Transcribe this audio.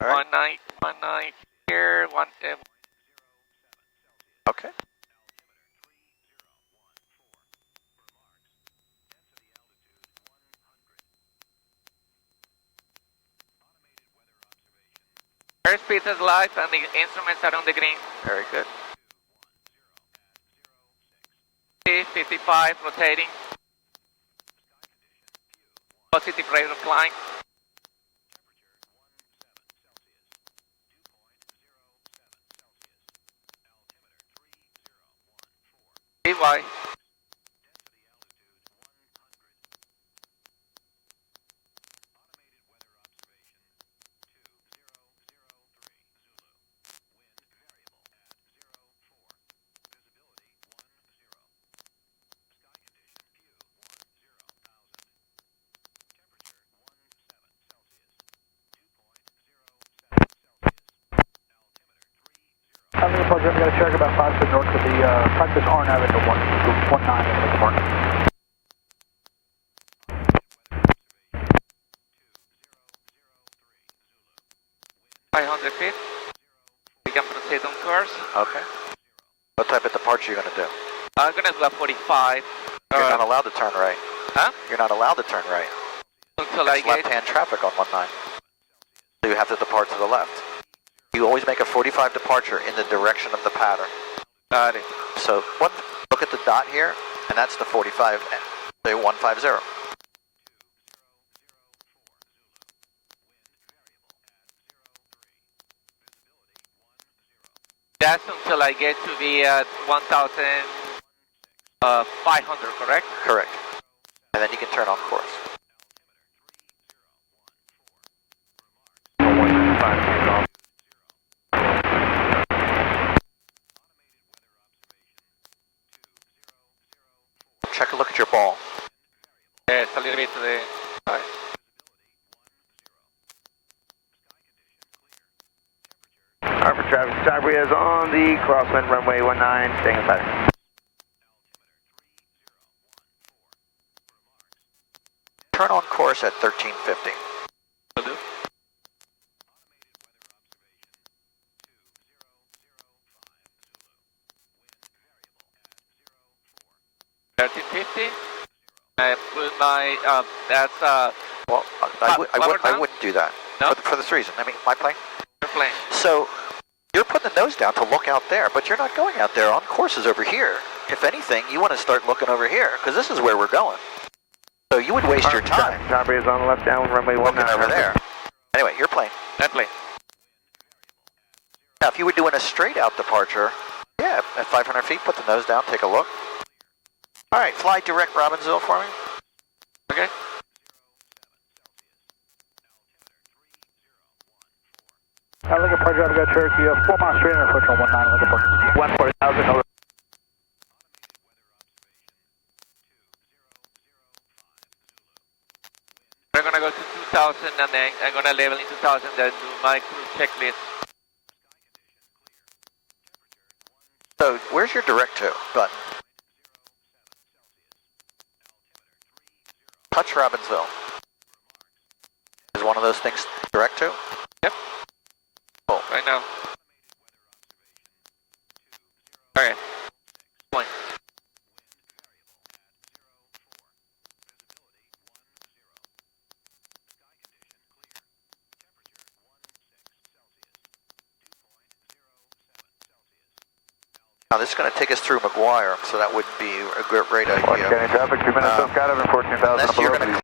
All right. 19 here, 1. Okay. Airspeed is live and the instruments are on the green. Very good. 55, rotating. Positive rate of climb. DY. I'm going to plug in, I'm going to check about 5 foot north of the practice R nav into 19 in the morning. .500 feet. We can proceed on course. Okay. What type of departure are you going to do? I'm gonna do a 45. You're not allowed to turn right. Huh? You're not allowed to turn right. Until It's I get. left-hand traffic on 19. So you have to depart to the left. You always make a 45 departure in the direction of the pattern. Got it. So look at the dot here, and that's the 45, say 150. That's until I get to the 1,500, correct? Correct. And then you can turn on course. Check a look at your ball. Yes, a little bit to the side. Harbour traffic, Cyber is on the crosswind runway 19, staying inside. Turn on course at 1350. Will do. $13.50. I put my, that's, Well, I wouldn't do that. No? For this reason. I mean, my plane. airplane. So, you're putting the nose down to look out there, but you're not going out there. On course is over here. If anything, you want to start looking over here, because this is where we're going. So you would waste your time Cyber is on the left down runway 19. looking over there. Anyway, your plane. Airplane. Now, if you were doing a straight-out departure, yeah, at 500 feet, put the nose down, take a look. All right, fly direct Robbinsville for me. Okay. Lincoln Park Drive, got Cherokee, 4 miles straight and approach on 19, Lincoln Park. 140,000 over. We're gonna go to 2,000 and then I'm gonna level in 2,000, then do my cruise checklist. So, where's your direct to button? Touch Robbinsville. Is one of those things direct to? Yep. Cool. Right now. Okay. Point. Now, this is going to take us through McGuire, so that wouldn't be a great idea. County traffic, 2 minutes of skydive and 14,000 Unless you're going to